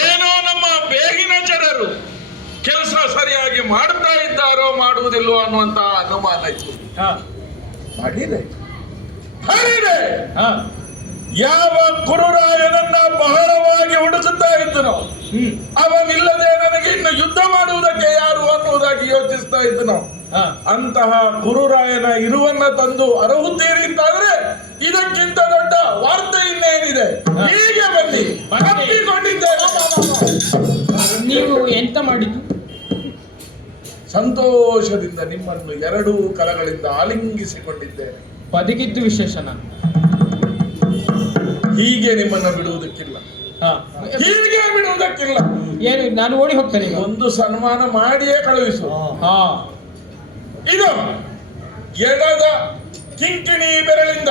ಏನೋ ನಮ್ಮ ಬೇಗಿನ ಜನರು ಕೆಲಸ ಸರಿಯಾಗಿ ಮಾಡ್ತಾ ಇದ್ದಾರೋ ಮಾಡುವುದಿಲ್ವೋ ಅನ್ನುವಂತಹ ಅನುಮಾನ ಇತ್ತು. ಮಾಡಿದೆ ಯಾವ ಕುರುರಾಯನನ್ನ ಬಹಳವಾಗಿ ಹುಡುಕುತ್ತಾ ಇದ್ದನೋ ಅವನಿಲ್ಲದೆ ನನಗೆ ಇನ್ನು ಯುದ್ಧ ಮಾಡುವುದಕ್ಕೆ ಯಾರು ಅನ್ನುವುದಾಗಿ ಯೋಚಿಸ್ತಾ ಇದ್ದನೋ ಅಂತಹ ಕುರುರಾಯನ ಇರುವನ್ನ ತಂದು ಅರಹುತ್ತೀರಿ ಅಂತಾದ್ರೆ ಇದಕ್ಕಿಂತ ದೊಡ್ಡ ವಾರ್ತೆ ಇನ್ನೇನಿದೆ. ಹೀಗೆ ಬನ್ನಿ ತಪ್ಪಿಕೊಂಡಿದ್ದೇನೆ. ನೀವು ಎಂತ ಮಾಡಿದ್ದು? ಸಂತೋಷದಿಂದ ನಿಮ್ಮನ್ನು ಎರಡೂ ಕರಗಳಿಂದ ಆಲಿಂಗಿಸಿಕೊಂಡಿದ್ದೇನೆ. ಬದುಕಿದ್ದು ವಿಶೇಷನ. ಹೀಗೆ ನಿಮ್ಮನ್ನ ಬಿಡುವುದಕ್ಕಿಲ್ಲ, ಹೀಗೆ ಬಿಡುವುದಕ್ಕಿಲ್ಲ. ಏನು ನಾನು ಓಡಿ ಹೋಗ್ತೇನೆ. ಒಂದು ಸನ್ಮಾನ ಮಾಡಿಯೇ ಕಳುಹಿಸು. ಇದು ಎಡದ ಕಿಂಕಿಣಿ ಬೆರಳಿಂದ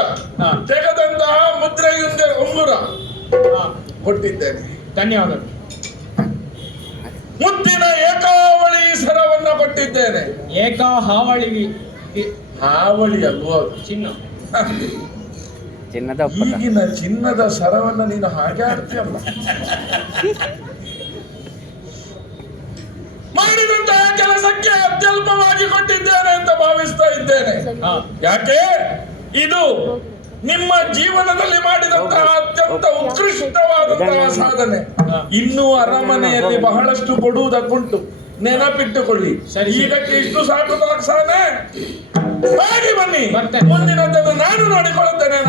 ತೆಗೆದಂತಹ ಮುದ್ರೆಯುಂದ ಉಂಗುರ ಕೊಟ್ಟಿದ್ದೇನೆ. ಧನ್ಯವಾದಗಳು. ಮುತ್ತಿನ ಏಕಾವಳಿ ಸರವನ್ನ ಕೊಟ್ಟಿದ್ದೇನೆ. ಹಾವಳಿ ಹಾವಳಿ ಅಲ್ವೋ ಚಿನ್ನ. ಈಗಿನ ಚಿನ್ನದ ಸರವನ್ನ ನೀನು ಹಾಗೆ ಆಡ್ತೀಯಲ್ಲ. ಮಾಡಿದಂತಹ ಕೆಲಸಕ್ಕೆ ಅತ್ಯಲ್ಪವಾಗಿ ಕೊಟ್ಟಿದ್ದೇನೆ ಅಂತ ಭಾವಿಸ್ತಾ ಇದ್ದೇನೆ. ಯಾಕೆ ಇದು ನಿಮ್ಮ ಜೀವನದಲ್ಲಿ ಮಾಡಿದಂತಹ ಅತ್ಯಂತ ಉತ್ಕೃಷ್ಟವಾದಂತಹ ಸಾಧನೆ. ಇನ್ನೂ ಅರಮನೆಯಲ್ಲಿ ಬಹಳಷ್ಟು ಕೊಡುವುದಕ್ಕುಂಟು, ನೆನಪಿಟ್ಟುಕೊಳ್ಳಿ. ಇದಕ್ಕೆ ಇಷ್ಟು ಸಾಕು ಸಾನೆ. ಹಾಗೆ ಬನ್ನಿ, ಮುಂದಿನದನ್ನು ನಾನು ನೋಡಿಕೊಳ್ಳುತ್ತೇನೆ.